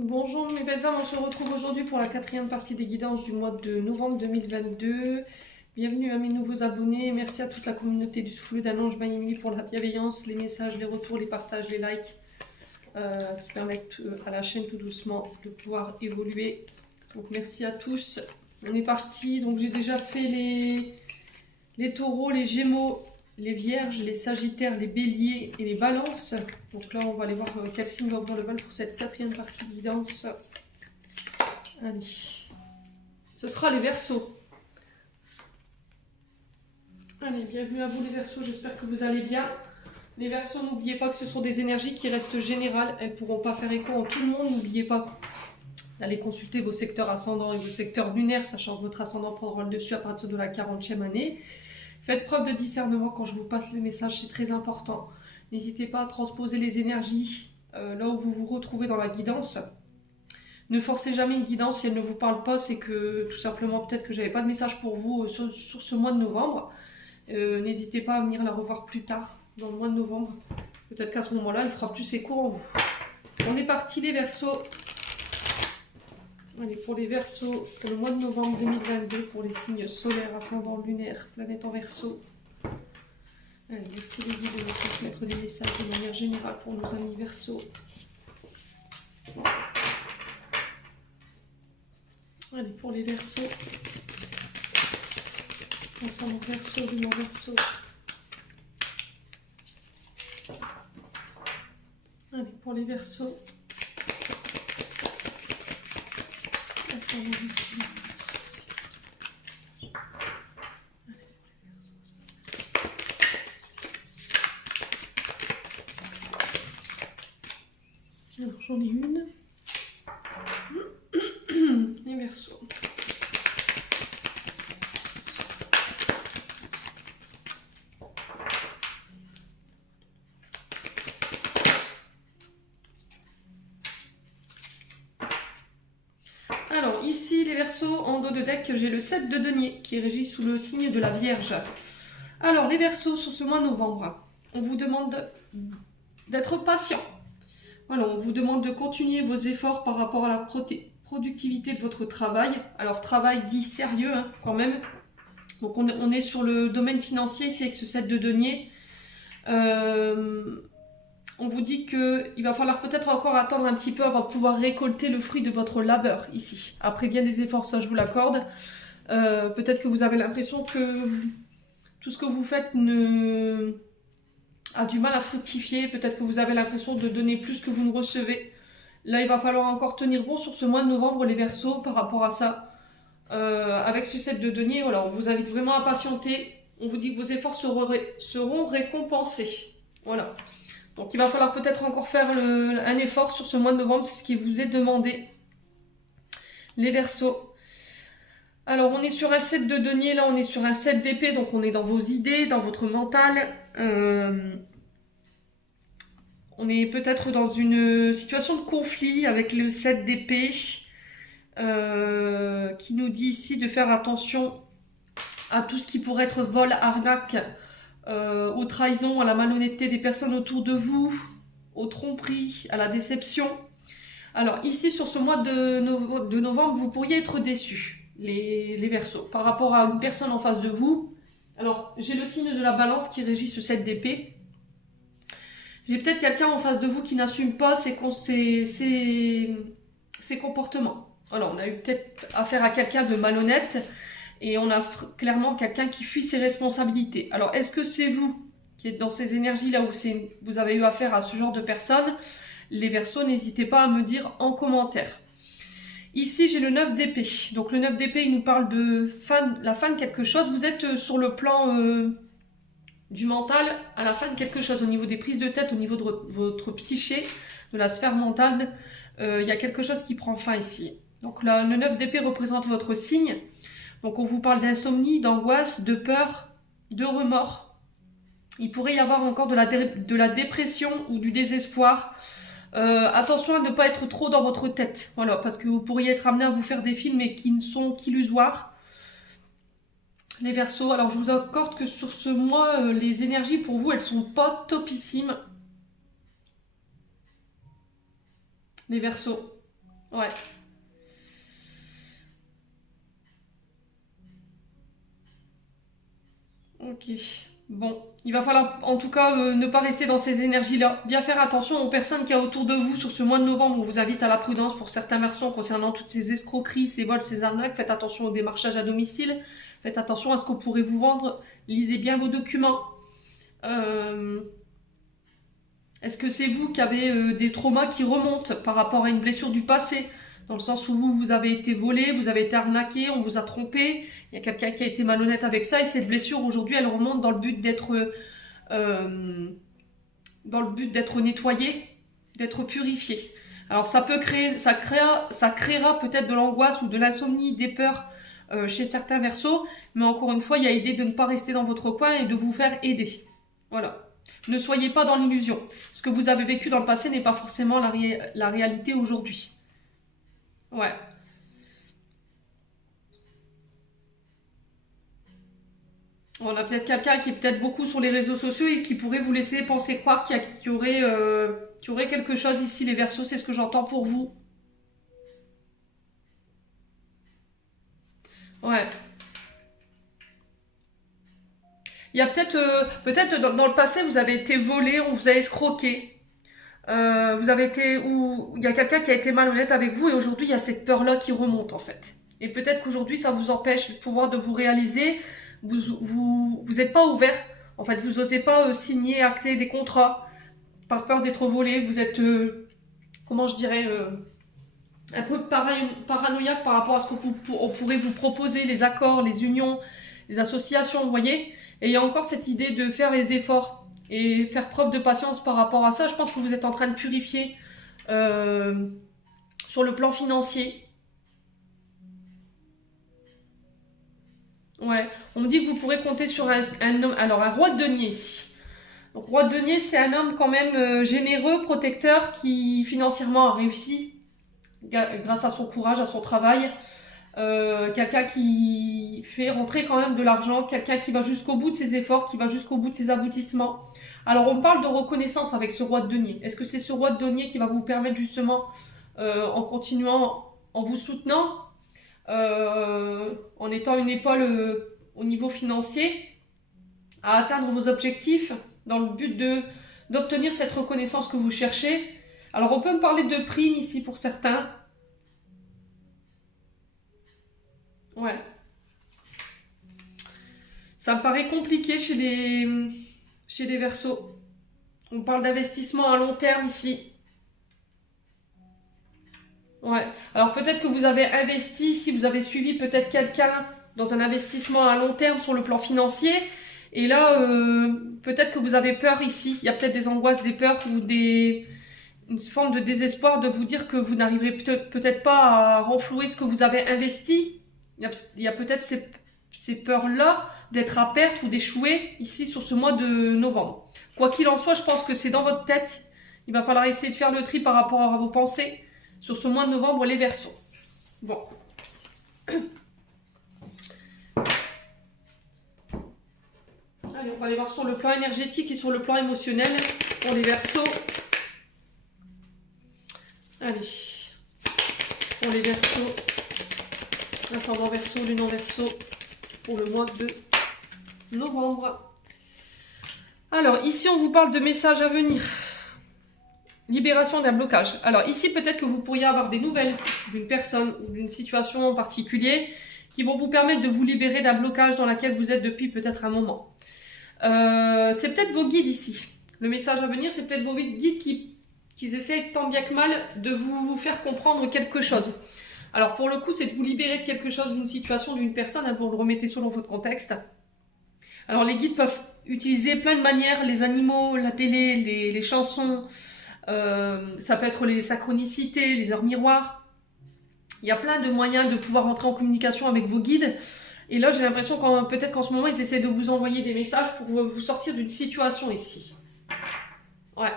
Bonjour mes belles âmes, on se retrouve aujourd'hui pour la quatrième partie des guidances du mois de novembre 2022. Bienvenue à mes nouveaux abonnés, merci à toute la communauté du Souffle d'Ange by Emily pour la bienveillance, les messages, les retours, les partages, les likes qui permettent à la chaîne tout doucement de pouvoir évoluer. Donc merci à tous. On est parti, donc j'ai déjà fait les taureaux, les gémeaux, les vierges, les sagittaires, les béliers et les balances. Donc là, on va aller voir quel signe va ouvrir le bal pour cette quatrième partie de guidance. Allez. Ce sera les verseaux. Allez, bienvenue à vous les verseaux, j'espère que vous allez bien. Les verseaux, n'oubliez pas que ce sont des énergies qui restent générales. Elles ne pourront pas faire écho en tout le monde. N'oubliez pas d'aller consulter vos secteurs ascendants et vos secteurs lunaires, sachant que votre ascendant prendra le dessus à partir de la 40e année. Faites preuve de discernement quand je vous passe les messages, c'est très important. N'hésitez pas à transposer les énergies là où vous vous retrouvez dans la guidance. Ne forcez jamais une guidance si elle ne vous parle pas, c'est que tout simplement peut-être que j'avais pas de message pour vous sur ce mois de novembre. N'hésitez pas à venir la revoir plus tard, dans le mois de novembre. Peut-être qu'à ce moment-là, elle fera plus écho en vous. On est parti les Verseaux. Allez, pour les Verseaux, pour le mois de novembre 2022, pour les signes solaires, ascendants, lunaires, planète en Verseau. Allez, merci les guides de nous transmettre des messages de manière générale pour nos amis Verseaux. Allez, pour les Verseaux. Ascendant Verseau, lunaire Verseau. Allez, pour les Verseaux. Ascendant Verseau, lunaire Verseau. Alors j'en ai une. Les Verseaux. Alors ici les Verseaux, en dos de deck, j'ai le 7 de denier qui est régi sous le signe de la Vierge. Alors les Verseaux, sur ce mois de novembre, on vous demande d'être patient. Voilà, on vous demande de continuer vos efforts par rapport à la productivité de votre travail. Alors travail dit sérieux quand même. Donc on est sur le domaine financier ici avec ce 7 de denier. On vous dit qu'il va falloir peut-être encore attendre un petit peu avant de pouvoir récolter le fruit de votre labeur ici. Après bien des efforts, ça je vous l'accorde. Peut-être que vous avez l'impression que tout ce que vous faites a du mal à fructifier. Peut-être que vous avez l'impression de donner plus que vous ne recevez. Là, il va falloir encore tenir bon sur ce mois de novembre, les Verseaux, par rapport à ça. Avec ce 7 de denier, voilà, on vous invite vraiment à patienter. On vous dit que vos efforts seront récompensés. Voilà. Donc, il va falloir peut-être encore faire un effort sur ce mois de novembre. C'est ce qui vous est demandé. Les Verseaux. Alors, on est sur un 7 de denier. Là, on est sur un 7 d'épée. Donc, on est dans vos idées, dans votre mental. On est peut-être dans une situation de conflit avec le 7 d'épée. Qui nous dit ici de faire attention à tout ce qui pourrait être vol, arnaque, aux trahisons, à la malhonnêteté des personnes autour de vous, aux tromperies, à la déception. Alors ici, sur ce mois de novembre, vous pourriez être déçus, les Verseaux, par rapport à une personne en face de vous. Alors, j'ai le signe de la balance qui régit ce 7 d'épée. J'ai peut-être quelqu'un en face de vous qui n'assume pas ses comportements. Alors, on a eu peut-être affaire à quelqu'un de malhonnête et on a clairement quelqu'un qui fuit ses responsabilités. Alors, est-ce que c'est vous qui êtes dans ces énergies-là où vous avez eu affaire à ce genre de personnes? Les Verseaux, n'hésitez pas à me dire en commentaire. Ici, j'ai le 9 d'épée. Donc, le 9 d'épée, il nous parle de la fin de quelque chose. Vous êtes sur le plan du mental à la fin de quelque chose, au niveau des prises de tête, au niveau de votre psyché, de la sphère mentale. Il y a quelque chose qui prend fin ici. Donc là, le 9 d'épée représente votre signe. Donc on vous parle d'insomnie, d'angoisse, de peur, de remords. Il pourrait y avoir encore de la dépression ou du désespoir. Attention à ne pas être trop dans votre tête. Voilà, parce que vous pourriez être amené à vous faire des films mais qui ne sont qu'illusoires. Les Verseaux, alors je vous accorde que sur ce mois, les énergies pour vous, elles sont pas topissimes. Les Verseaux. Ouais. Ok. Bon, il va falloir en tout cas ne pas rester dans ces énergies-là. Bien faire attention aux personnes qu'il y a autour de vous sur ce mois de novembre. On vous invite à la prudence pour certains versants concernant toutes ces escroqueries, ces vols, ces arnaques. Faites attention au démarchage à domicile. Faites attention à ce qu'on pourrait vous vendre. Lisez bien vos documents. Euh, Est-ce que c'est vous qui avez des traumas qui remontent par rapport à une blessure du passé? Dans le sens où vous avez été volé, vous avez été arnaqué, on vous a trompé, il y a quelqu'un qui a été malhonnête avec ça, et cette blessure aujourd'hui elle remonte euh, dans le but d'être nettoyée, d'être purifiée. Alors ça peut créer, ça créera peut-être de l'angoisse ou de l'insomnie, des peurs chez certains versos, mais encore une fois, il y a idée de ne pas rester dans votre coin et de vous faire aider. Voilà. Ne soyez pas dans l'illusion. Ce que vous avez vécu dans le passé n'est pas forcément la réalité aujourd'hui. Ouais. On a peut-être quelqu'un qui est peut-être beaucoup sur les réseaux sociaux et qui pourrait vous laisser penser croire qu'il y aurait quelque chose ici, les Verseaux, c'est ce que j'entends pour vous. Ouais. Il y a peut-être dans le passé, vous avez été volé, on vous a escroqué. Vous avez été, ou il y a quelqu'un qui a été malhonnête avec vous et aujourd'hui il y a cette peur-là qui remonte en fait. Et peut-être qu'aujourd'hui ça vous empêche de pouvoir de vous réaliser, vous êtes pas ouvert, en fait vous osez pas signer, acter des contrats par peur d'être volé, vous êtes, comment je dirais, un peu paranoïaque par rapport à ce qu'on pourrait vous proposer, les accords, les unions, les associations, vous voyez. Et il y a encore cette idée de faire les efforts et faire preuve de patience par rapport à ça. Je pense que vous êtes en train de purifier euh, sur le plan financier. Ouais, on me dit que vous pourrez compter sur un homme, alors un roi de denier ici. Donc roi de denier, c'est un homme quand même généreux, protecteur, qui financièrement a réussi grâce à son courage, à son travail. Quelqu'un qui fait rentrer quand même de l'argent, quelqu'un qui va jusqu'au bout de ses efforts, qui va jusqu'au bout de ses aboutissements. Alors on parle de reconnaissance avec ce roi de denier. Est-ce que c'est ce roi de denier qui va vous permettre justement, en continuant, en vous soutenant, en étant une épaule au niveau financier, à atteindre vos objectifs dans le but d'obtenir cette reconnaissance que vous cherchez? Alors on peut me parler de primes ici pour certains. Ouais. Ça me paraît compliqué chez les Verseaux. On parle d'investissement à long terme ici. Ouais. Alors peut-être que vous avez investi, si vous avez suivi peut-être quelqu'un dans un investissement à long terme sur le plan financier. Et là, peut-être que vous avez peur ici. Il y a peut-être des angoisses, des peurs ou une forme de désespoir de vous dire que vous n'arriverez peut-être pas à renflouer ce que vous avez investi. Il y a peut-être ces peurs-là d'être à perte ou d'échouer ici sur ce mois de novembre. Quoi qu'il en soit, je pense que c'est dans votre tête. Il va falloir essayer de faire le tri par rapport à vos pensées sur ce mois de novembre, les Verseaux. Bon. Allez, on va aller voir sur le plan énergétique et sur le plan émotionnel pour les Verseaux. Allez. Pour les Verseaux. Ascendant Verseau, lune en Verseau pour le mois de novembre. Alors, ici, on vous parle de messages à venir. Libération d'un blocage. Alors, ici, peut-être que vous pourriez avoir des nouvelles d'une personne ou d'une situation en particulier qui vont vous permettre de vous libérer d'un blocage dans lequel vous êtes depuis peut-être un moment. C'est peut-être vos guides ici. Le message à venir, c'est peut-être vos guides qui essaient tant bien que mal de vous faire comprendre quelque chose. Alors pour le coup, c'est de vous libérer de quelque chose, d'une situation, d'une personne, hein, vous le remettez selon votre contexte. Alors les guides peuvent utiliser plein de manières, les animaux, la télé, les chansons, ça peut être les synchronicités, les heures miroirs. Il y a plein de moyens de pouvoir entrer en communication avec vos guides. Et là, j'ai l'impression peut-être qu'en ce moment, ils essaient de vous envoyer des messages pour vous sortir d'une situation ici. Ouais.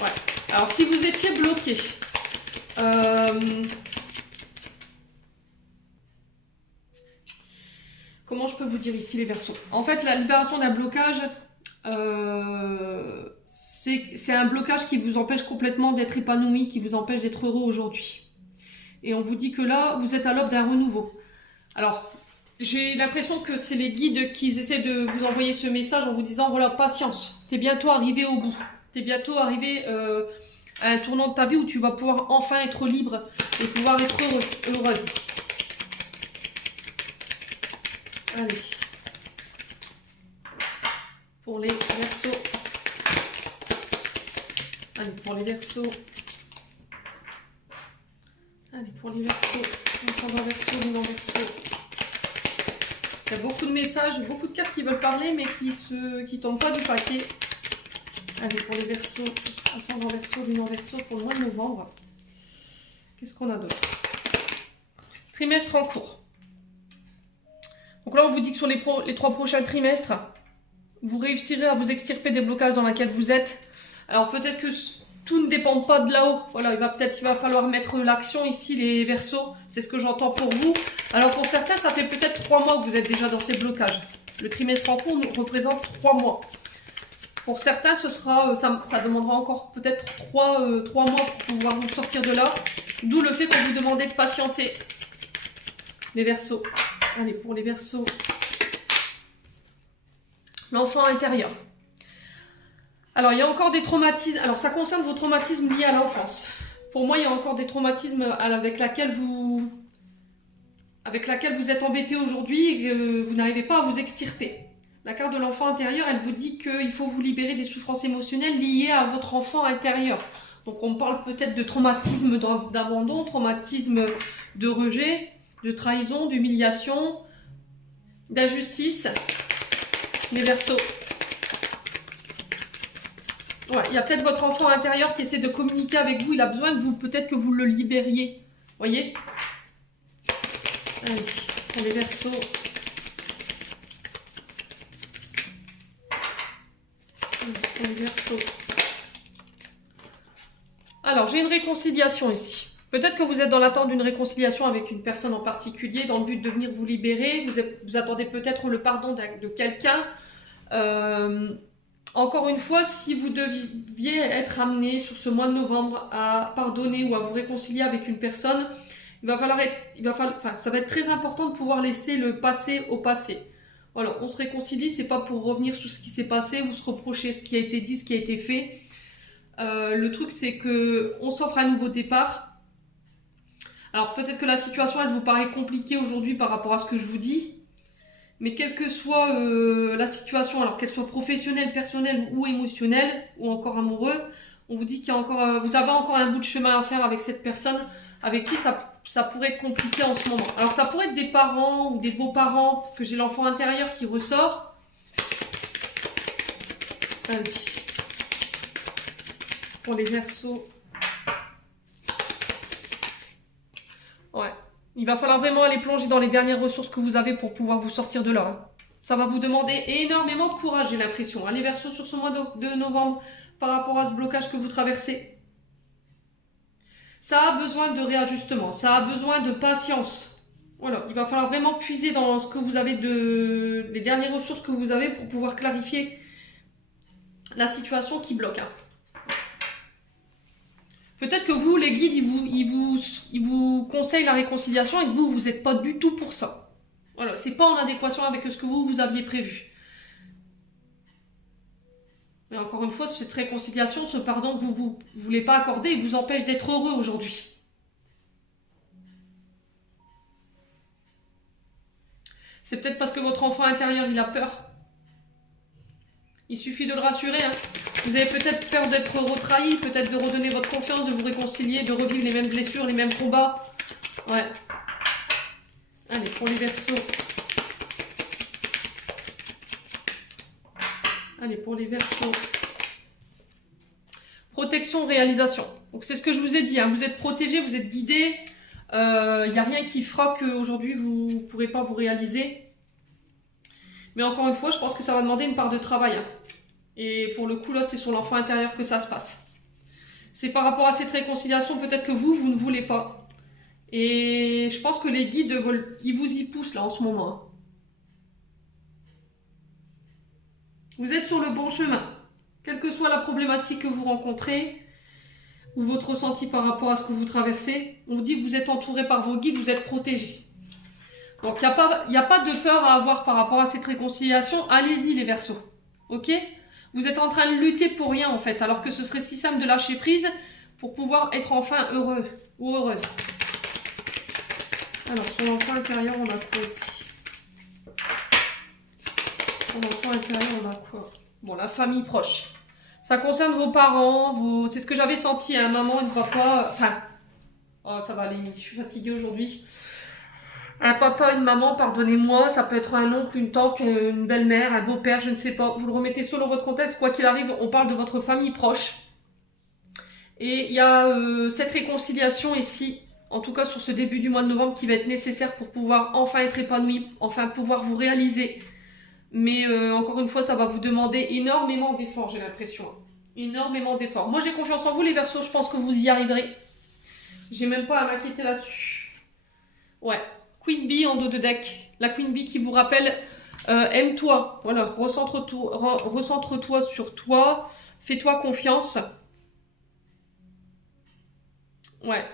Ouais. Alors, si vous étiez bloqué, comment je peux vous dire ici les Verseaux? En fait, la libération d'un blocage, c'est un blocage qui vous empêche complètement d'être épanoui, qui vous empêche d'être heureux aujourd'hui. Et on vous dit que là, vous êtes à l'aube d'un renouveau. Alors, j'ai l'impression que c'est les guides qui essaient de vous envoyer ce message en vous disant, voilà, patience, t'es bientôt arrivé au bout. T'es bientôt arrivé à un tournant de ta vie où tu vas pouvoir enfin être libre et pouvoir être heureuse. Allez. Pour les Verseaux. Allez, pour les Verseaux. Allez, pour les Verseaux. Ascendant Verseau, Lune en Verseau. Il y a beaucoup de messages, beaucoup de cartes qui veulent parler, mais qui tombent pas du paquet. Allez, pour les Verseaux. Ascendant Verseau, Lune en Verseau pour le mois de novembre. Qu'est-ce qu'on a d'autre? Trimestre en cours. Donc là, on vous dit que sur les 3 prochains trimestres, vous réussirez à vous extirper des blocages dans lesquels vous êtes. Alors peut-être que tout ne dépend pas de là-haut. Voilà, il va falloir mettre l'action ici, les Verseaux. C'est ce que j'entends pour vous. Alors pour certains, ça fait peut-être 3 mois que vous êtes déjà dans ces blocages. Le trimestre en cours nous représente 3 mois. Pour certains, ça demandera encore peut-être 3 mois pour pouvoir vous sortir de là. D'où le fait qu'on vous demandait de patienter. Les Verseaux. Allez, pour les Verseaux. L'enfant intérieur. Alors, il y a encore des traumatismes. Alors, ça concerne vos traumatismes liés à l'enfance. Pour moi, il y a encore des traumatismes avec laquelle vous êtes embêté aujourd'hui et que vous n'arrivez pas à vous extirper. La carte de l'enfant intérieur, elle vous dit qu'il faut vous libérer des souffrances émotionnelles liées à votre enfant intérieur. Donc, on parle peut-être de traumatisme d'abandon, traumatisme de rejet, de trahison, d'humiliation, d'injustice. Les Verseaux. Ouais, il y a peut-être votre enfant intérieur qui essaie de communiquer avec vous. Il a besoin de vous, peut-être que vous le libériez. Voyez? Allez, pour les Verseaux. Pour les Verseaux. Alors, j'ai une réconciliation ici. Peut-être que vous êtes dans l'attente d'une réconciliation avec une personne en particulier, dans le but de venir vous libérer. Vous attendez peut-être le pardon de quelqu'un. Encore une fois, si vous deviez être amené sur ce mois de novembre à pardonner ou à vous réconcilier avec une personne, ça va être très important de pouvoir laisser le passé au passé. Voilà, on se réconcilie, c'est pas pour revenir sur ce qui s'est passé ou se reprocher ce qui a été dit, ce qui a été fait. Le truc, c'est que on s'offre un nouveau départ. Alors peut-être que la situation, elle vous paraît compliquée aujourd'hui par rapport à ce que je vous dis. Mais quelle que soit la situation, alors qu'elle soit professionnelle, personnelle ou émotionnelle, ou encore amoureux, on vous dit qu'il y a encore, vous avez encore un bout de chemin à faire avec cette personne avec qui ça pourrait être compliqué en ce moment. Alors ça pourrait être des parents ou des beaux-parents, parce que j'ai l'enfant intérieur qui ressort. Allez. Pour les Verseaux. Ouais. Il va falloir vraiment aller plonger dans les dernières ressources que vous avez pour pouvoir vous sortir de là. Hein. Ça va vous demander énormément de courage, j'ai l'impression. Hein, les Verseaux sur ce mois de novembre par rapport à ce blocage que vous traversez. Ça a besoin de réajustement, ça a besoin de patience. Voilà, il va falloir vraiment puiser dans ce que vous avez les dernières ressources que vous avez pour pouvoir clarifier la situation qui bloque. Hein. Peut-être que vous, les guides, ils vous conseillent la réconciliation et que vous n'êtes pas du tout pour ça. Voilà, c'est pas en adéquation avec ce que vous aviez prévu. Mais encore une fois, cette réconciliation, ce pardon que vous ne voulez pas accorder, il vous empêche d'être heureux aujourd'hui. C'est peut-être parce que votre enfant intérieur, il a peur. Il suffit de le rassurer. Hein. Vous avez peut-être peur d'être retrahi, peut-être de redonner votre confiance, de vous réconcilier, de revivre les mêmes blessures, les mêmes combats. Ouais. Allez, pour les Verseaux. Allez, pour les Verseaux. Protection, réalisation. Donc c'est ce que je vous ai dit. Hein. Vous êtes protégé, vous êtes guidé. Il n'y a rien qui fera qu'aujourd'hui vous ne pourrez pas vous réaliser. Mais encore une fois, je pense que ça va demander une part de travail. Hein. Et pour le coup, là, c'est sur l'enfant intérieur que ça se passe. C'est par rapport à cette réconciliation, peut-être que vous ne voulez pas. Et je pense que les guides, ils vous y poussent là en ce moment. Hein. Vous êtes sur le bon chemin. Quelle que soit la problématique que vous rencontrez, ou votre ressenti par rapport à ce que vous traversez, on vous dit que vous êtes entouré par vos guides, vous êtes protégé. Donc, il n'y a pas de peur à avoir par rapport à cette réconciliation. Allez-y, les Verseaux. Ok? Vous êtes en train de lutter pour rien, en fait, alors que ce serait si simple de lâcher prise pour pouvoir être enfin heureux ou heureuse. Alors, son enfant intérieur, on a quoi ici? Son enfant intérieur, on a quoi? Bon, la famille proche. Ça concerne vos parents, c'est ce que j'avais senti, hein, maman, une papa, enfin, oh, ça va aller, je suis fatiguée aujourd'hui. Un papa, une maman, pardonnez-moi, ça peut être un oncle, une tante, une belle-mère, un beau-père, je ne sais pas. Vous le remettez selon votre contexte, quoi qu'il arrive, on parle de votre famille proche. Et il y a cette réconciliation ici, en tout cas sur ce début du mois de novembre, qui va être nécessaire pour pouvoir enfin être épanoui, enfin pouvoir vous réaliser. Mais encore une fois, ça va vous demander énormément d'efforts, j'ai l'impression. Énormément d'efforts. Moi, j'ai confiance en vous, les Verseaux, je pense que vous y arriverez. J'ai même pas à m'inquiéter là-dessus. Ouais. Queen Bee en dos de deck. La Queen Bee qui vous rappelle aime-toi. Voilà, recentre-toi sur toi. Fais-toi confiance. Ouais.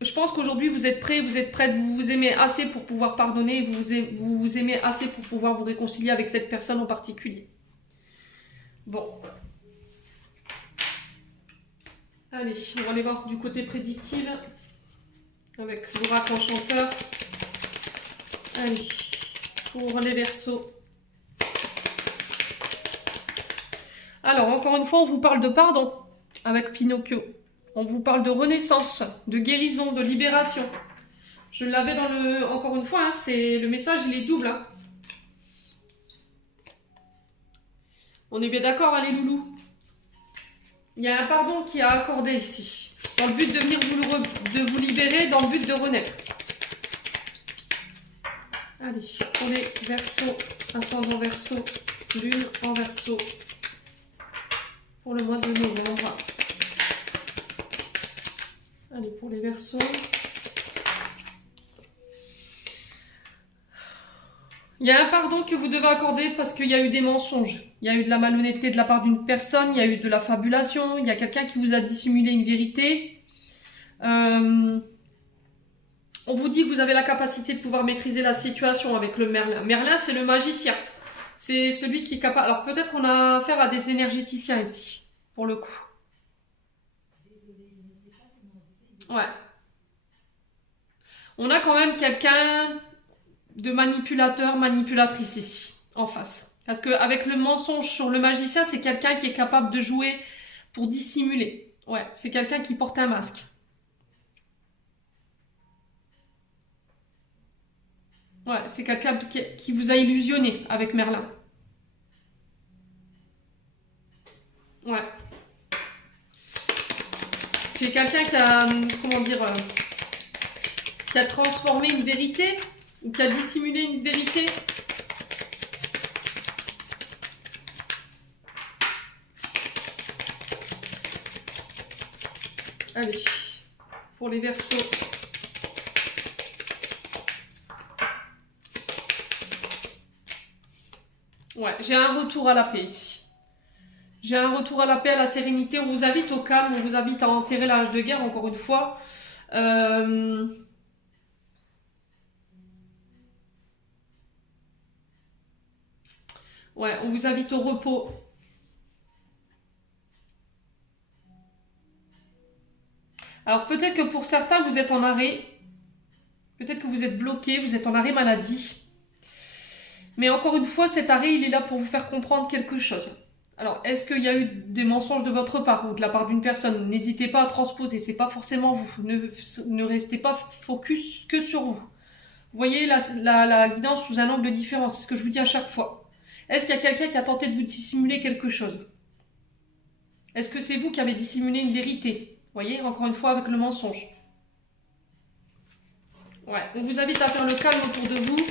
Je pense qu'aujourd'hui vous êtes prêts, vous êtes prête, vous vous aimez assez pour pouvoir pardonner, vous vous aimez assez pour pouvoir vous réconcilier avec cette personne en particulier. Bon. Allez, on va aller voir du côté prédictif avec l'oracle enchanteur. Allez, pour les Verseaux. Alors, encore une fois, on vous parle de pardon avec Pinocchio. On vous parle de renaissance, de guérison, de libération. Je l'avais dans le... Encore une fois, hein, le message, il est double. Hein. On est bien d'accord, hein, les loulous. Il y a un pardon qui a accordé ici. Dans le but de venir de vous libérer, dans le but de renaître. Allez, pour les Verseaux, ascendant Verseau, lune en Verseau. Pour le mois de novembre. Allez, pour les Verseaux. Il y a un pardon que vous devez accorder parce qu'il y a eu des mensonges. Il y a eu de la malhonnêteté de la part d'une personne, il y a eu de la fabulation, il y a quelqu'un qui vous a dissimulé une vérité. On vous dit que vous avez la capacité de pouvoir maîtriser la situation avec le Merlin. Merlin, c'est le magicien. C'est celui qui est capable... Alors peut-être qu'on a affaire à des énergéticiens ici, pour le coup. Ouais. On a quand même quelqu'un de manipulateur, manipulatrice ici, en face. Parce qu'avec le mensonge sur le magicien, c'est quelqu'un qui est capable de jouer pour dissimuler. Ouais, c'est quelqu'un qui porte un masque. Ouais, c'est quelqu'un qui vous a illusionné avec Merlin. Ouais. J'ai quelqu'un qui a, comment dire, qui a transformé une vérité, ou qui a dissimulé une vérité. Allez, pour les Verseaux. Ouais, j'ai un retour à la paix ici. J'ai un retour à la paix, à la sérénité. On vous invite au calme, on vous invite à enterrer l'âge de guerre, encore une fois. Ouais, on vous invite au repos. Alors peut-être que pour certains, vous êtes en arrêt. Peut-être que vous êtes bloqué, vous êtes en arrêt maladie. Mais encore une fois, cet arrêt, il est là pour vous faire comprendre quelque chose. Alors, est-ce qu'il y a eu des mensonges de votre part ou de la part d'une personne? N'hésitez pas à transposer, c'est pas forcément vous. Ne restez pas focus que sur vous. Voyez la guidance sous un angle différent, c'est ce que je vous dis à chaque fois. Est-ce qu'il y a quelqu'un qui a tenté de vous dissimuler quelque chose? Est-ce que c'est vous qui avez dissimulé une vérité? Voyez, encore une fois avec le mensonge. Ouais, on vous invite à faire le calme autour de vous.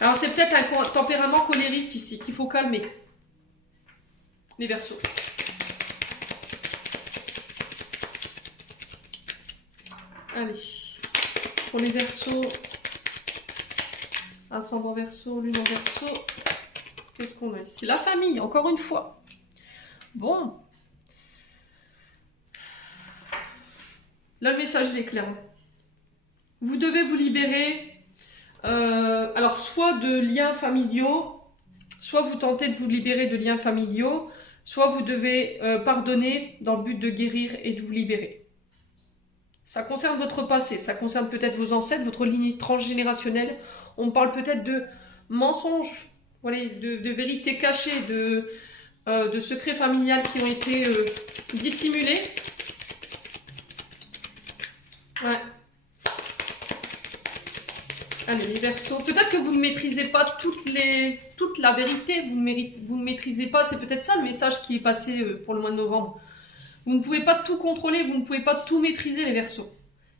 Alors c'est peut-être un tempérament colérique ici qu'il faut calmer. Les Verseaux. Allez, pour les Verseaux, ascendant Verseau, lune en Verseau. Qu'est-ce qu'on a ici? La famille, encore une fois. Bon. Là, le message il est clair. Vous devez vous libérer, alors soit de liens familiaux, soit vous tentez de vous libérer de liens familiaux, soit vous devez pardonner dans le but de guérir et de vous libérer. Ça concerne votre passé, ça concerne peut-être vos ancêtres, votre lignée transgénérationnelle. On parle peut-être de mensonges, voilà, de vérités cachées, de secrets familiales qui ont été dissimulés. Ouais. Allez, les Verseaux. Peut-être que vous ne maîtrisez pas toute la vérité, vous ne maîtrisez pas, c'est peut-être ça le message qui est passé pour le mois de novembre. Vous ne pouvez pas tout contrôler, vous ne pouvez pas tout maîtriser, les Verseaux.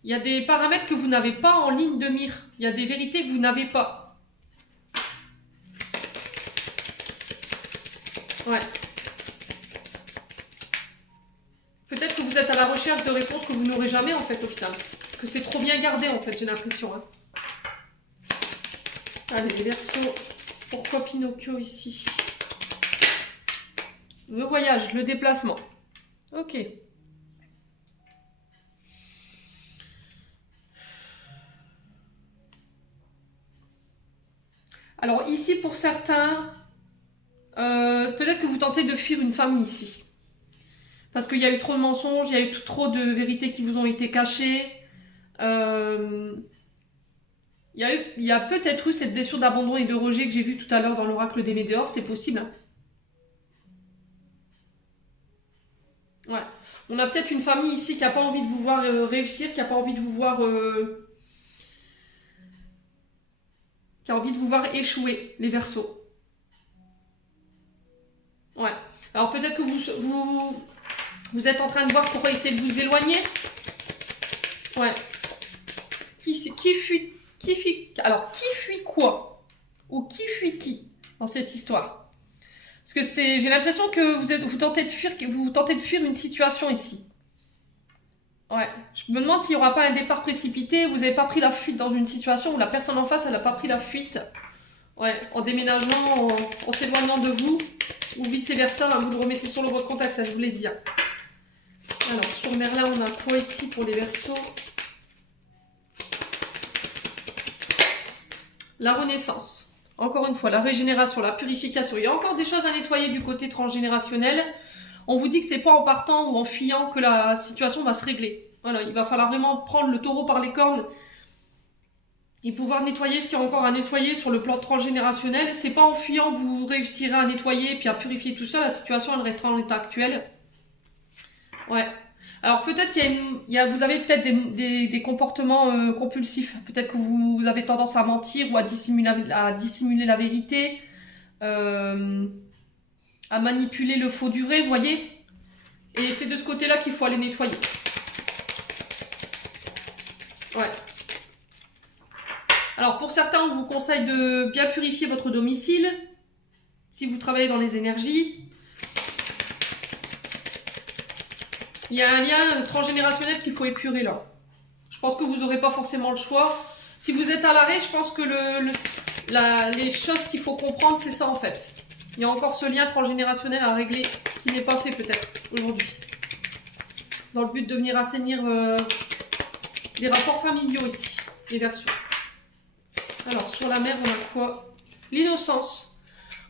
Il y a des paramètres que vous n'avez pas en ligne de mire. Il y a des vérités que vous n'avez pas. Ouais. Peut-être que vous êtes à la recherche de réponses que vous n'aurez jamais, en fait, au final. Parce que c'est trop bien gardé, en fait, j'ai l'impression. Hein. Allez, les Verseaux, pourquoi Pinocchio ici? Le voyage, le déplacement. Ok. Alors ici, pour certains, peut-être que vous tentez de fuir une famille ici. Parce qu'il y a eu trop de mensonges, il y a eu trop de vérités qui vous ont été cachées. Il y a peut-être eu cette blessure d'abandon et de rejet que j'ai vue tout à l'heure dans l'oracle des Météores, c'est possible. Hein. Ouais. On a peut-être une famille ici qui n'a pas envie de vous voir réussir, qui n'a pas envie de vous voir... qui a envie de vous voir échouer, les Verseaux. Ouais. Alors peut-être que vous êtes en train de voir pourquoi essayer de vous éloigner. Ouais. Qui fuit quoi? Ou qui fuit qui dans cette histoire? Parce que j'ai l'impression que vous tentez de fuir une situation ici. Ouais. Je me demande s'il n'y aura pas un départ précipité, vous n'avez pas pris la fuite dans une situation où la personne en face, elle n'a pas pris la fuite. Ouais, en déménageant, en s'éloignant de vous, ou vice-versa, vous le remettez sur le voie de contact, ça je voulais dire. Alors, sur Merlin, on a quoi ici pour les Verseaux? La renaissance. Encore une fois, la régénération, la purification. Il y a encore des choses à nettoyer du côté transgénérationnel. On vous dit que c'est pas en partant ou en fuyant que la situation va se régler. Voilà, il va falloir vraiment prendre le taureau par les cornes et pouvoir nettoyer ce qu'il y a encore à nettoyer sur le plan transgénérationnel. C'est pas en fuyant que vous réussirez à nettoyer puis à purifier tout ça. La situation, elle restera en l'état actuel. Ouais. Alors peut-être vous avez peut-être des comportements compulsifs. Peut-être que vous avez tendance à mentir ou à dissimuler la vérité, à manipuler le faux du vrai, vous voyez. Et c'est de ce côté-là qu'il faut aller nettoyer. Ouais. Alors pour certains, on vous conseille de bien purifier votre domicile, si vous travaillez dans les énergies. Il y a un lien transgénérationnel qu'il faut épurer là. Je pense que vous n'aurez pas forcément le choix. Si vous êtes à l'arrêt, je pense que les choses qu'il faut comprendre, c'est ça en fait. Il y a encore ce lien transgénérationnel à régler qui n'est pas fait peut-être aujourd'hui. Dans le but de venir assainir les rapports familiaux ici, les Verseaux. Alors sur la mer, on a quoi? L'innocence.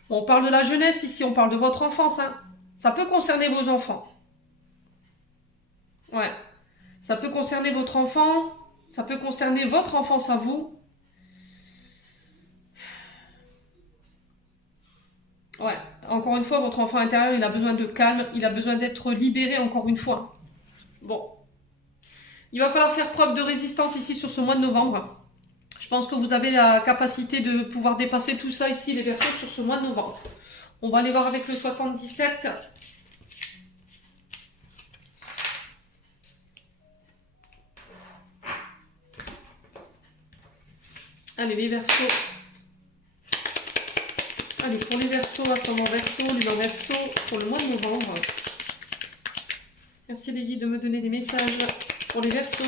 Bon, on parle de la jeunesse ici, on parle de votre enfance. Hein. Ça peut concerner vos enfants. Ouais. Ça peut concerner votre enfant. Ça peut concerner votre enfance à vous. Ouais. Encore une fois, votre enfant intérieur, il a besoin de calme. Il a besoin d'être libéré encore une fois. Bon. Il va falloir faire preuve de résistance ici sur ce mois de novembre. Je pense que vous avez la capacité de pouvoir dépasser tout ça ici, les Verseaux, sur ce mois de novembre. On va aller voir avec le 77. Allez, les Verseaux. Allez, pour les Verseaux, ascendant Verseau, lune en Verseau, pour le mois de novembre. Merci les guides de me donner des messages pour les Verseaux.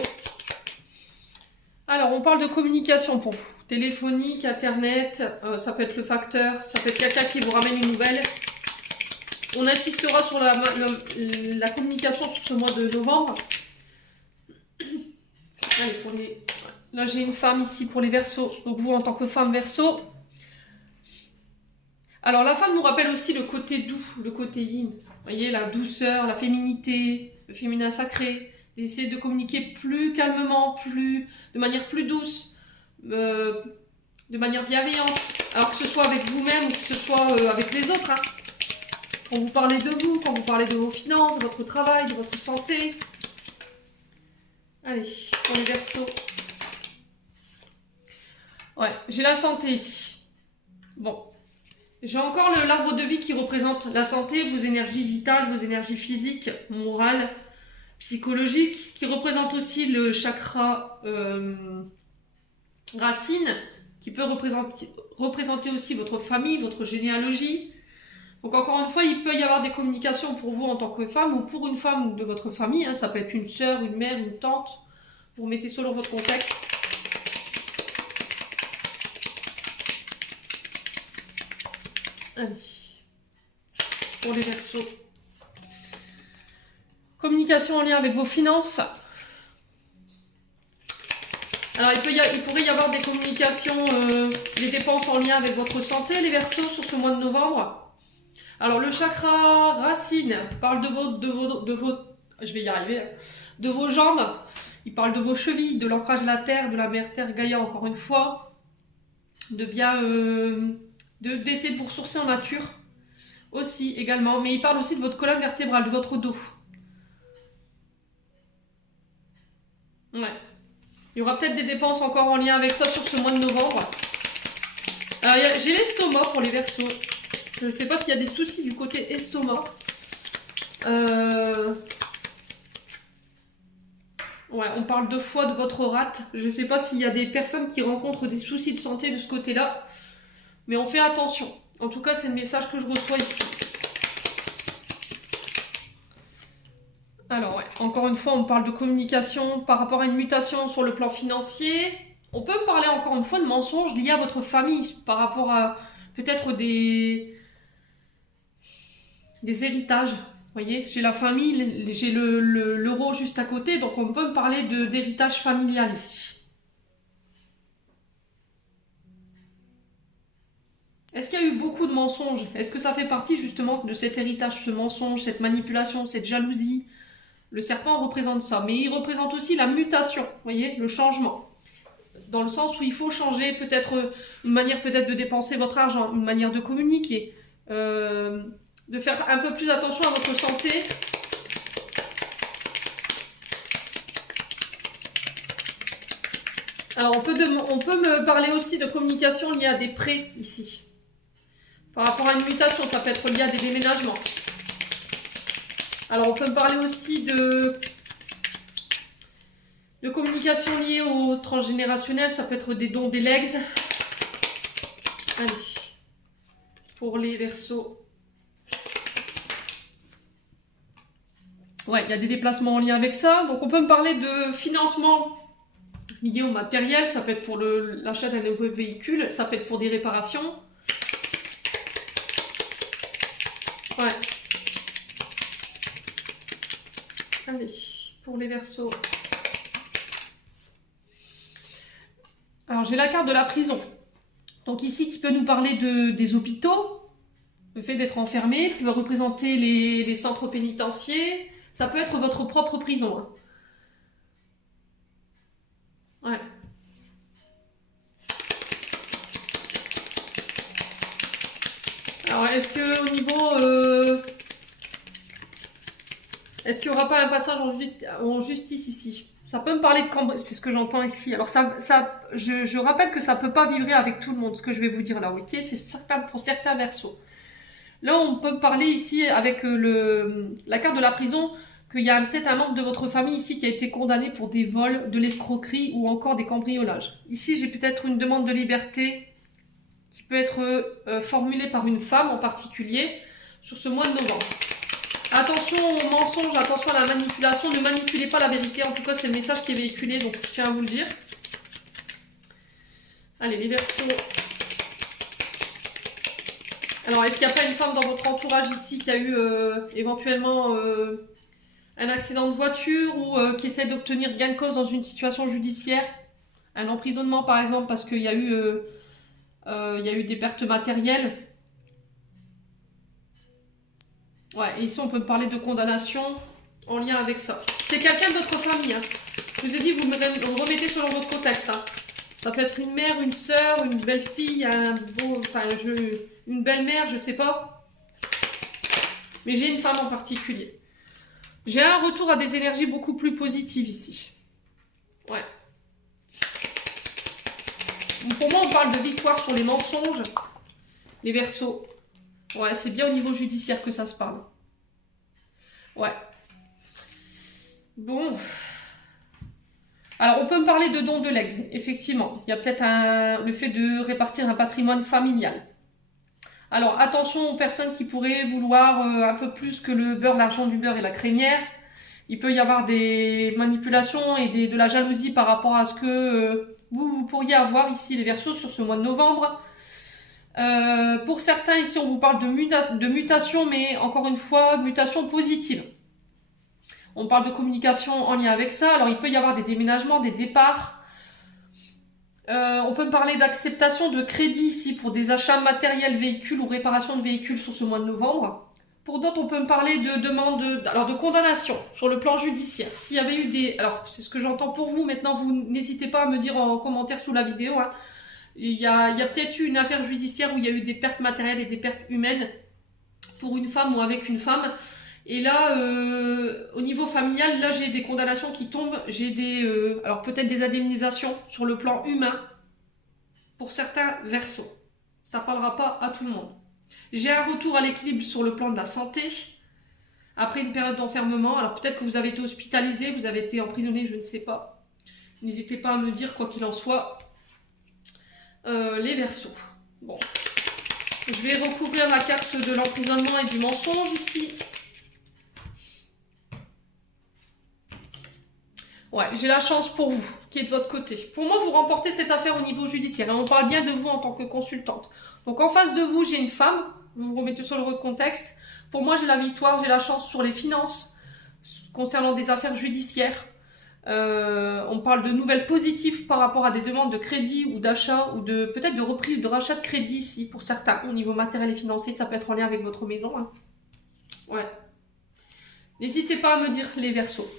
Alors, on parle de communication pour vous. téléphonique, internet, ça peut être le facteur, ça peut être quelqu'un qui vous ramène une nouvelle. On insistera sur la communication sur ce mois de novembre. Allez, là j'ai une femme ici pour les Verseaux, donc vous en tant que femme Verseau. Alors la femme nous rappelle aussi le côté doux, le côté yin. Vous voyez, la douceur, la féminité, le féminin sacré. D'essayer de communiquer plus calmement, de manière plus douce, de manière bienveillante. Alors que ce soit avec vous-même ou que ce soit avec les autres. Hein. Quand vous parlez de vous, quand vous parlez de vos finances, de votre travail, de votre santé. Allez, pour les Verseaux. Ouais, j'ai la santé ici. Bon. J'ai encore l'arbre de vie qui représente la santé, vos énergies vitales, vos énergies physiques, morales, psychologiques, qui représente aussi le chakra racine, qui peut représenter aussi votre famille, votre généalogie. Donc encore une fois, il peut y avoir des communications pour vous en tant que femme ou pour une femme de votre famille. Hein. Ça peut être une sœur, une mère, une tante. Vous mettez selon votre contexte. Allez. Pour les Verseaux. Communication en lien avec vos finances. Alors, il pourrait y avoir des communications, des dépenses en lien avec votre santé, les Verseaux, sur ce mois de novembre. Alors, le chakra racine parle je vais y arriver, de vos jambes. Il parle de vos chevilles, de l'ancrage à la terre, de la mère terre Gaïa, encore une fois. De bien, d'essayer de vous ressourcer en nature aussi, également. Mais il parle aussi de votre colonne vertébrale, de votre dos. Ouais. Il y aura peut-être des dépenses encore en lien avec ça sur ce mois de novembre. Alors, j'ai l'estomac pour les Verseaux. Je ne sais pas s'il y a des soucis du côté estomac. Ouais, on parle de foie, de votre rate. Je ne sais pas s'il y a des personnes qui rencontrent des soucis de santé de ce côté-là. Mais on fait attention. En tout cas, c'est le message que je reçois ici. Alors, ouais, encore une fois, on parle de communication par rapport à une mutation sur le plan financier. On peut parler encore une fois de mensonges liés à votre famille par rapport à peut-être des héritages. Vous voyez, j'ai la famille, j'ai l'euro juste à côté, donc on peut me parler d'héritage familial ici. Est-ce qu'il y a eu beaucoup de mensonges? Est-ce que ça fait partie justement de cet héritage, ce mensonge, cette manipulation, cette jalousie? Le serpent représente ça, mais il représente aussi la mutation, vous voyez, le changement. Dans le sens où il faut changer peut-être une manière peut-être de dépenser votre argent, une manière de communiquer, de faire un peu plus attention à votre santé. Alors on peut me parler aussi de communication liée à des prêts ici. Par rapport à une mutation, ça peut être lié à des déménagements. Alors on peut me parler aussi de communication liée au transgénérationnel, ça peut être des dons, des legs. Allez, pour les Verseaux. Ouais, il y a des déplacements en lien avec ça. Donc on peut me parler de financement lié au matériel, ça peut être pour l'achat d'un nouveau véhicule, ça peut être pour des réparations. Ouais. Allez, pour les Verseaux. Alors, j'ai la carte de la prison. Donc ici, qui peut nous parler des hôpitaux, le fait d'être enfermé, qui va représenter les centres pénitentiaires. Ça peut être votre propre prison. Hein. Ouais. Alors, est-ce que au niveau... est-ce qu'il n'y aura pas un passage en justice ici? Ça peut me parler de cambriolage, c'est ce que j'entends ici. Alors, je rappelle que ça ne peut pas vibrer avec tout le monde, ce que je vais vous dire là, ok? C'est certain pour certains Verseaux. Là, on peut me parler ici avec la carte de la prison, qu'il y a peut-être un membre de votre famille ici qui a été condamné pour des vols, de l'escroquerie ou encore des cambriolages. Ici, j'ai peut-être une demande de liberté qui peut être formulée par une femme en particulier sur ce mois de novembre. Attention aux mensonges, attention à la manipulation, ne manipulez pas la vérité, en tout cas c'est le message qui est véhiculé, donc je tiens à vous le dire. Allez, les Verseaux. Alors, est-ce qu'il n'y a pas une femme dans votre entourage ici qui a eu éventuellement un accident de voiture ou qui essaie d'obtenir gain de cause dans une situation judiciaire? Un emprisonnement, par exemple, parce qu'il y a eu des pertes matérielles. Ouais, et ici, on peut parler de condamnation en lien avec ça. C'est quelqu'un de votre famille. Hein. Je vous ai dit, vous me remettez selon votre contexte. Hein. Ça peut être une mère, une sœur, une belle-fille, une belle-mère, je sais pas. Mais j'ai une femme en particulier. J'ai un retour à des énergies beaucoup plus positives ici. Ouais. Pour moi, on parle de victoire sur les mensonges. Les Verseaux. Ouais, c'est bien au niveau judiciaire que ça se parle. Ouais. Bon. Alors, on peut me parler de don de l'ex, effectivement. Il y a peut-être le fait de répartir un patrimoine familial. Alors, attention aux personnes qui pourraient vouloir un peu plus que le beurre, l'argent du beurre et la crémière. Il peut y avoir des manipulations et de la jalousie par rapport à ce que vous pourriez avoir ici, les Verseaux, sur ce mois de novembre. Pour certains, ici, on vous parle de mutation, mais encore une fois, mutation positive. On parle de communication en lien avec ça. Alors, il peut y avoir des déménagements, des départs. On peut me parler d'acceptation de crédit ici pour des achats matériels, véhicules ou réparation de véhicules sur ce mois de novembre. Pour d'autres, on peut me parler de demande, de condamnation sur le plan judiciaire. S'il y avait eu des... Alors, c'est ce que j'entends pour vous. Maintenant, vous n'hésitez pas à me dire en commentaire sous la vidéo. Hein. Il y a peut-être eu une affaire judiciaire où il y a eu des pertes matérielles et des pertes humaines pour une femme ou avec une femme. Et là, au niveau familial, là j'ai des condamnations qui tombent, j'ai alors peut-être des indemnisations sur le plan humain pour certains Verseaux. Ça ne parlera pas à tout le monde. J'ai un retour à l'équilibre sur le plan de la santé, après une période d'enfermement. Alors peut-être que vous avez été hospitalisé, vous avez été emprisonné, je ne sais pas. N'hésitez pas à me dire, quoi qu'il en soit, les Verseaux. Bon. Je vais recouvrir la carte de l'emprisonnement et du mensonge ici. Ouais, j'ai la chance pour vous, qui est de votre côté. Pour moi, vous remportez cette affaire au niveau judiciaire. Et on parle bien de vous en tant que consultante. Donc, en face de vous, j'ai une femme. Vous vous remettez sur le contexte. Pour moi, j'ai la victoire, j'ai la chance sur les finances, concernant des affaires judiciaires. On parle de nouvelles positives par rapport à des demandes de crédit ou d'achat, ou peut-être de reprise, de rachat de crédit ici, pour certains. Au niveau matériel et financier, ça peut être en lien avec votre maison. Hein. Ouais. N'hésitez pas à me dire les Verseaux.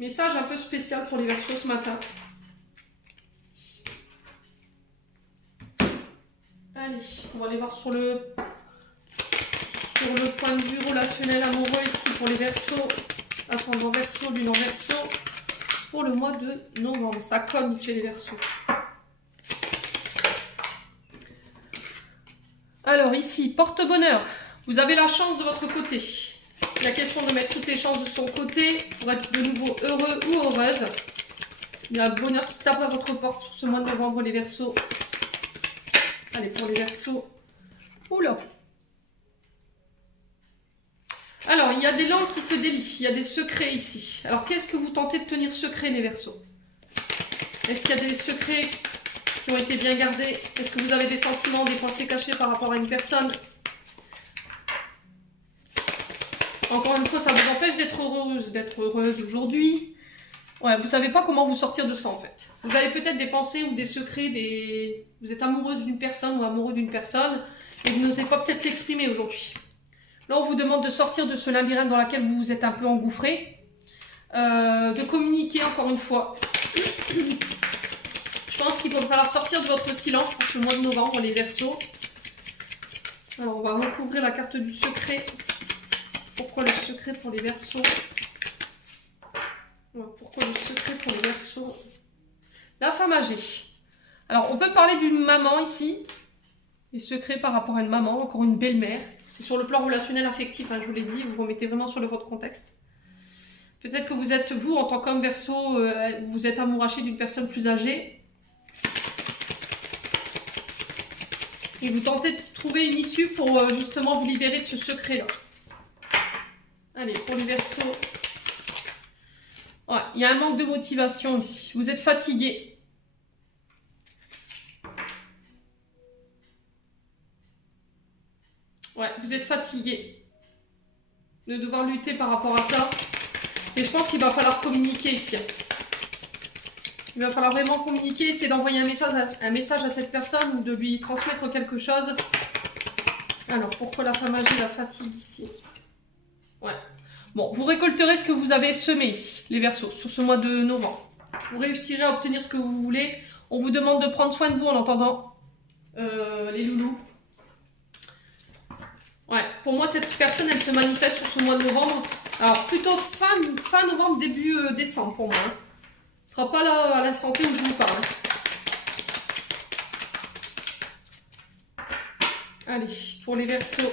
Message un peu spécial pour les Verseaux ce matin. Allez, on va aller voir sur le point de vue relationnel amoureux ici pour les Verseaux. Ascendant Verseau, Lune en Verseau. Pour le mois de novembre. Ça cogne chez les Verseaux. Alors ici, porte-bonheur. Vous avez la chance de votre côté. La question de mettre toutes les chances de son côté pour être de nouveau heureux ou heureuse. Il y a le bonheur qui tape à votre porte sur ce mois de novembre, les Verseaux. Allez, pour les Verseaux. Oula. Alors, il y a des langues qui se délient. Il y a des secrets ici. Alors, qu'est-ce que vous tentez de tenir secret, les Verseaux? Est-ce qu'il y a des secrets qui ont été bien gardés? Est-ce que vous avez des sentiments, des pensées cachées par rapport à une personne? Encore une fois, ça vous empêche d'être heureuse aujourd'hui. Ouais, vous savez pas comment vous sortir de ça en fait. Vous avez peut-être des pensées ou des secrets, vous êtes amoureuse d'une personne ou amoureux d'une personne et vous n'osez pas peut-être l'exprimer aujourd'hui. Là, on vous demande de sortir de ce labyrinthe dans lequel vous vous êtes un peu engouffré, de communiquer encore une fois. Je pense qu'il va falloir sortir de votre silence pour ce mois de novembre, les Verseaux. Alors, on va recouvrir la carte du secret. Pourquoi le secret pour les Verseaux? Pourquoi le secret pour les Verseaux? La femme âgée. Alors, on peut parler d'une maman ici. Les secrets par rapport à une maman, encore une belle-mère. C'est sur le plan relationnel affectif, hein, je vous l'ai dit, vous remettez vraiment sur votre contexte. Peut-être que vous êtes, vous, en tant qu'homme Verseau, vous êtes amouraché d'une personne plus âgée. Et vous tentez de trouver une issue pour justement vous libérer de ce secret-là. Allez, pour les Verseaux. Ouais, il y a un manque de motivation ici. Vous êtes fatigué. Ouais, vous êtes fatigué de devoir lutter par rapport à ça. Et je pense qu'il va falloir communiquer ici. Il va falloir vraiment communiquer, essayer d'envoyer un message à cette personne ou de lui transmettre quelque chose. Alors, pourquoi la femme âgée la fatigue ici? Ouais. Bon, vous récolterez ce que vous avez semé ici, les Verseaux, sur ce mois de novembre. Vous réussirez à obtenir ce que vous voulez. On vous demande de prendre soin de vous en entendant les loulous. Ouais, pour moi, cette personne, elle se manifeste sur ce mois de novembre. Alors, plutôt fin novembre, début décembre pour moi. Hein. Ce ne sera pas là à l'instant T où je vous parle. Allez, pour les Verseaux.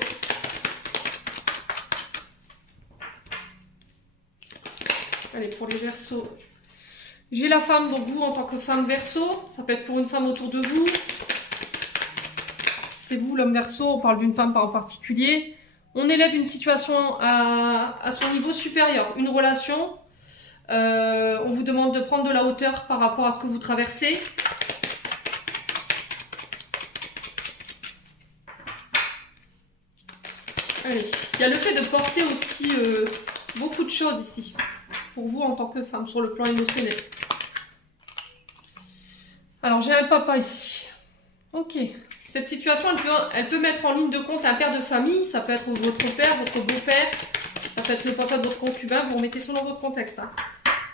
Allez, pour les Verseaux. J'ai la femme, donc vous, en tant que femme Verseau. Ça peut être pour une femme autour de vous. C'est vous, l'homme Verseau. On parle d'une femme en particulier. On élève une situation à son niveau supérieur. Une relation. On vous demande de prendre de la hauteur par rapport à ce que vous traversez. Allez, il y a le fait de porter aussi beaucoup de choses ici, pour vous en tant que femme, sur le plan émotionnel. Alors, j'ai un papa ici. Ok. Cette situation, elle peut mettre en ligne de compte un père de famille. Ça peut être votre père, votre beau-père. Ça peut être le papa de votre concubin. Vous remettez ça dans votre contexte. Hein.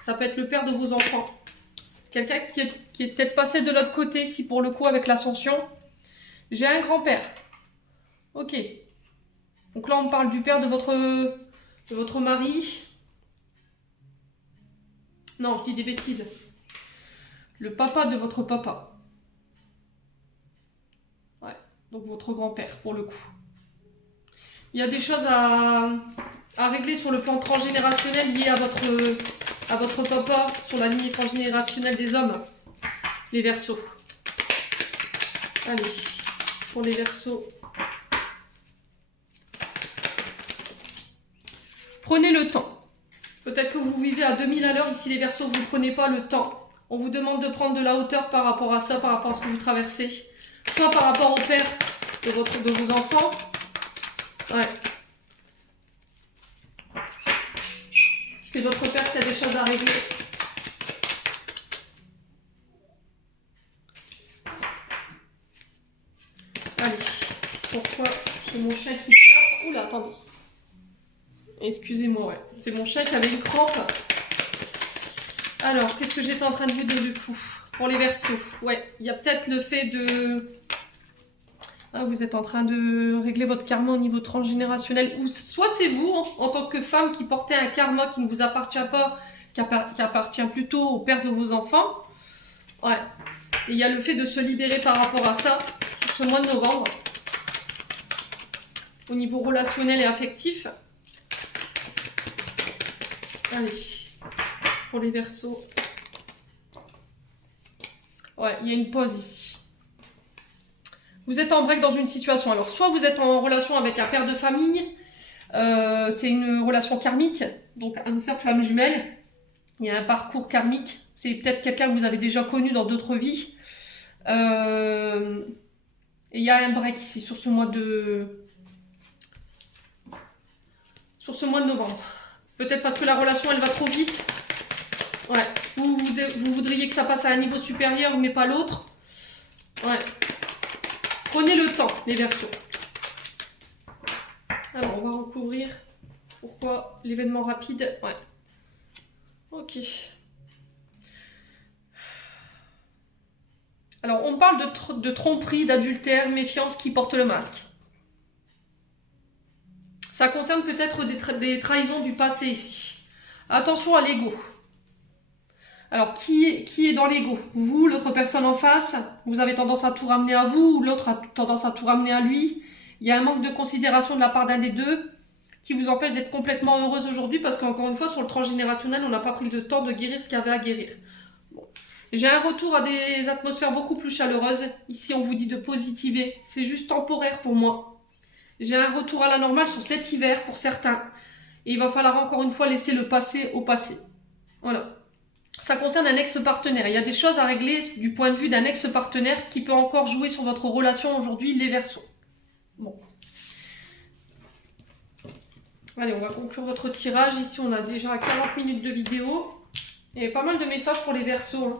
Ça peut être le père de vos enfants. Quelqu'un qui est peut-être passé de l'autre côté, ici, pour le coup, avec l'ascension. J'ai un grand-père. Ok. Donc là, on parle du père de votre mari. Non, je dis des bêtises. Le papa de votre papa. Ouais, donc votre grand-père, pour le coup. Il y a des choses à régler sur le plan transgénérationnel lié à votre papa, sur la lignée transgénérationnelle des hommes. Les Verseaux. Allez, pour les Verseaux. Prenez le temps. Peut-être que vous vivez à 2000 à l'heure. Ici, les Verseaux, vous ne prenez pas le temps. On vous demande de prendre de la hauteur par rapport à ça, par rapport à ce que vous traversez. Soit par rapport au père de vos enfants. Ouais. C'est votre père qui a des choses à régler. Allez. Pourquoi j'ai mon chien qui pleure? Oula, attendez. Excusez-moi, ouais. C'est mon chien qui avait une crampe. Alors, qu'est-ce que j'étais en train de vous dire du coup? Pour les Verseaux, ouais. Il y a peut-être le fait de... Ah, vous êtes en train de régler votre karma au niveau transgénérationnel. Ou soit c'est vous, hein, en tant que femme, qui portez un karma qui ne vous appartient pas, qui appartient plutôt au père de vos enfants. Ouais. Et il y a le fait de se libérer par rapport à ça, sur ce mois de novembre. Au niveau relationnel et affectif. Allez, pour les Verseaux. Ouais, il y a une pause ici. Vous êtes en break dans une situation. Alors, soit vous êtes en relation avec un père de famille. C'est une relation karmique. Donc, un cercle flamme jumelle. Il y a un parcours karmique. C'est peut-être quelqu'un que vous avez déjà connu dans d'autres vies. Et il y a un break ici sur ce mois de... Sur ce mois de novembre. Peut-être parce que la relation, elle va trop vite. Ouais. Vous voudriez que ça passe à un niveau supérieur, mais pas l'autre. Ouais. Prenez le temps, les Verseaux. Alors, on va recouvrir. Pourquoi l'événement rapide? Ouais. Ok. Alors, on parle de tromperie, d'adultère, méfiance qui porte le masque. Ça concerne peut-être des trahisons du passé ici. Attention à l'ego. Alors, qui est dans l'ego? Vous, l'autre personne en face, vous avez tendance à tout ramener à vous, ou l'autre a tendance à tout ramener à lui. Il y a un manque de considération de la part d'un des deux qui vous empêche d'être complètement heureuse aujourd'hui parce qu'encore une fois, sur le transgénérationnel, on n'a pas pris le temps de guérir ce qu'il y avait à guérir. Bon. J'ai un retour à des atmosphères beaucoup plus chaleureuses. Ici, on vous dit de positiver. C'est juste temporaire pour moi. J'ai un retour à la normale sur cet hiver pour certains. Et il va falloir encore une fois laisser le passé au passé. Voilà. Ça concerne un ex-partenaire. Il y a des choses à régler du point de vue d'un ex-partenaire qui peut encore jouer sur votre relation aujourd'hui, les Verseaux. Bon. Allez, on va conclure votre tirage. Ici, on a déjà 40 minutes de vidéo. Il y a pas mal de messages pour les Verseaux. Hein.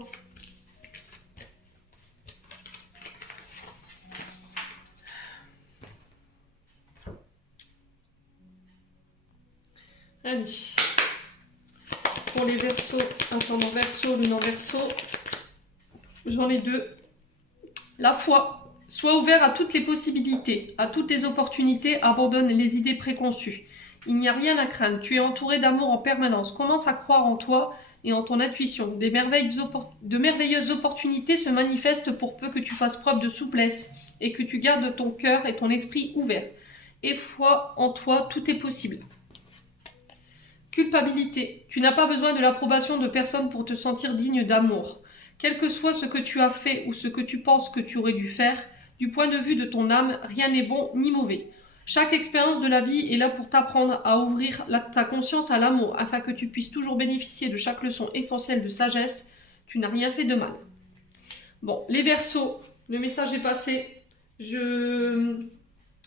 Allez. Pour les Verseaux, ascendant Verseau, lunan Verseau, j'en ai deux. La foi. Sois ouvert à toutes les possibilités, à toutes les opportunités, abandonne les idées préconçues. Il n'y a rien à craindre, tu es entouré d'amour en permanence. Commence à croire en toi et en ton intuition. De merveilleuses opportunités se manifestent pour peu que tu fasses preuve de souplesse et que tu gardes ton cœur et ton esprit ouverts. Et foi en toi, tout est possible. Culpabilité. Tu n'as pas besoin de l'approbation de personne pour te sentir digne d'amour. Quel que soit ce que tu as fait ou ce que tu penses que tu aurais dû faire, du point de vue de ton âme, rien n'est bon ni mauvais. Chaque expérience de la vie est là pour t'apprendre à ouvrir ta conscience à l'amour, afin que tu puisses toujours bénéficier de chaque leçon essentielle de sagesse. Tu n'as rien fait de mal. Bon, les Verseaux, le message est passé.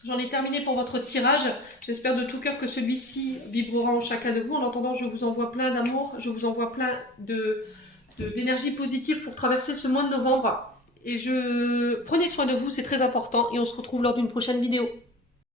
J'en ai terminé pour votre tirage. J'espère de tout cœur que celui-ci vibrera en chacun de vous. En attendant, je vous envoie plein d'amour, je vous envoie plein d'énergie positive pour traverser ce mois de novembre. Et prenez soin de vous, c'est très important. Et on se retrouve lors d'une prochaine vidéo.